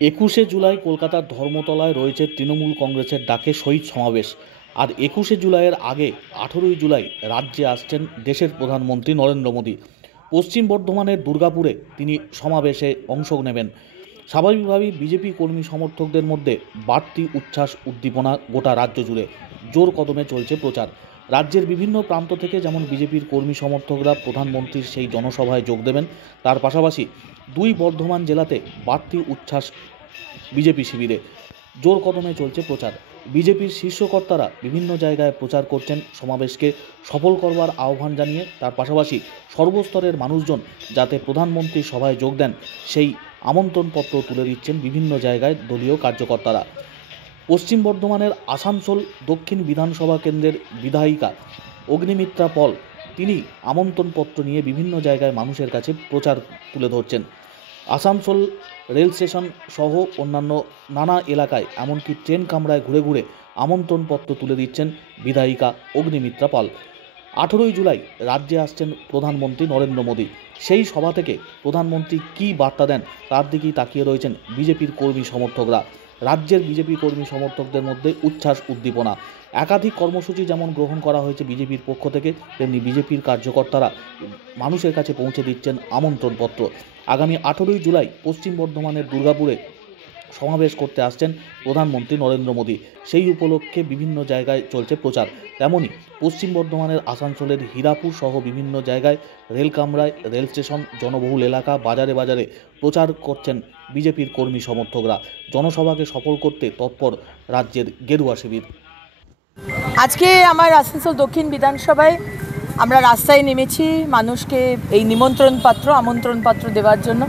21শে জুলাই কলকাতার ধর্মতলায় রয়েছে তৃণমূল কংগ্রেসের ডাকে শহীদ সমাবেশ। আর 21শে জুলাইয়ের আগে 18ই জুলাই রাজ্যে আসছেন দেশের প্রধানমন্ত্রী নরেন্দ্র মোদী। পশ্চিম বর্ধমানের দুর্গাপুরে তিনি সমাবেশে অংশ নেবেন। স্বাভাবিকভাবেই বিজেপি কর্মী সমর্থকদের মধ্যে বাড়তি উচ্ছ্বাস উদ্দীপনা গোটা রাজ্য জুড়ে জোর কদমে চলছে প্রচার। রাজ্যের বিভিন্ন প্রান্ত থেকে যেমন বিজেপির কর্মী সমর্থকরা প্রধানমন্ত্রীর সেই জনসভায় যোগ দেবেন, তার পাশাপাশি দুই বর্ধমান জেলাতে বাড়তি উচ্ছ্বাস বিজেপি শিবিরে জোর কদমে চলছে প্রচার। বিজেপির শীর্ষকর্তারা বিভিন্ন জায়গায় প্রচার করছেন সমাবেশকে সফল করবার আহ্বান জানিয়ে, তার পাশাপাশি সর্বস্তরের মানুষজন যাতে প্রধানমন্ত্রীর সভায় যোগ দেন সেই আমন্ত্রণপত্র তুলে দিচ্ছেন বিভিন্ন জায়গায় দলীয় কার্যকর্তারা। পশ্চিম বর্ধমানের আসানসোল দক্ষিণ বিধানসভা কেন্দ্রের বিধায়িকা অগ্নিমিত্রা পল তিনি আমন্ত্রণপত্র নিয়ে বিভিন্ন জায়গায় মানুষের কাছে প্রচার তুলে ধরছেন। আসানসোল রেল স্টেশন সহ অন্যান্য নানা এলাকায় এমনকি ট্রেন কামরায় ঘুরে ঘুরে আমন্ত্রণপত্র তুলে দিচ্ছেন বিধায়িকা অগ্নিমিত্রা পাল। 18ই জুলাই রাজ্যে আসছেন প্রধানমন্ত্রী নরেন্দ্র মোদী। সেই সভা থেকে প্রধানমন্ত্রী কী বার্তা দেন তার দিকেই তাকিয়ে রয়েছেন বিজেপির কর্মী সমর্থকরা। রাজ্যের বিজেপি কর্মী সমর্থকদের মধ্যে উচ্ছ্বাস উদ্দীপনা। একাধিক কর্মসূচি যেমন গ্রহণ করা হয়েছে বিজেপির পক্ষ থেকে, তেমনি বিজেপির কার্যকর্তারা মানুষের কাছে পৌঁছে দিচ্ছেন আমন্ত্রণপত্র। আগামী 18ই জুলাই পশ্চিম বর্ধমানের দুর্গাপুরে সমাবেশ করতে আসছেন প্রধানমন্ত্রী নরেন্দ্র মোদী। সেই উপলক্ষে বিভিন্ন জায়গায় চলছে প্রচার। তেমনি পশ্চিম বর্ধমানের আসানসোলের হীরাপুর সহ বিভিন্ন জায়গায় রেল কামরায়, রেল স্টেশন, জনবহুল এলাকা, বাজারে বাজারে প্রচার করছেন বিজেপির কর্মী সমর্থকরা। জনসভাকে সফল করতে তৎপর রাজ্যের গেরুয়া শিবির। আজকে আমার আসানসোল দক্ষিণ বিধানসভায় আমরা রাস্তায় নেমেছি মানুষকে এই আমন্ত্রণপত্র দেওয়ার জন্য।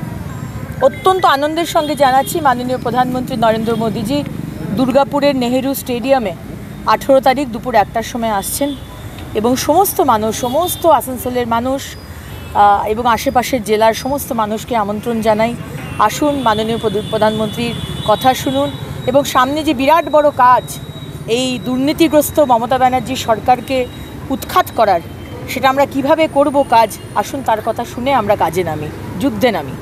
অত্যন্ত আনন্দের সঙ্গে জানাচ্ছি মাননীয় প্রধানমন্ত্রী নরেন্দ্র মোদীজি দুর্গাপুরের নেহেরু স্টেডিয়ামে 18 তারিখ দুপুর 1টার সময় আসছেন এবং সমস্ত আসানসোলের মানুষ এবং আশেপাশের জেলার সমস্ত মানুষকে আমন্ত্রণ জানাই, আসুন মাননীয় প্রধানমন্ত্রীর কথা শুনুন এবং সামনে যে বিরাট বড় কাজ এই দুর্নীতিগ্রস্ত মমতা ব্যানার্জি সরকারকে উৎখাত করার, সেটা আমরা কিভাবে করব কাজ, আসুন তার কথা শুনে আমরা কাজে নামি, যুদ্ধে নামি।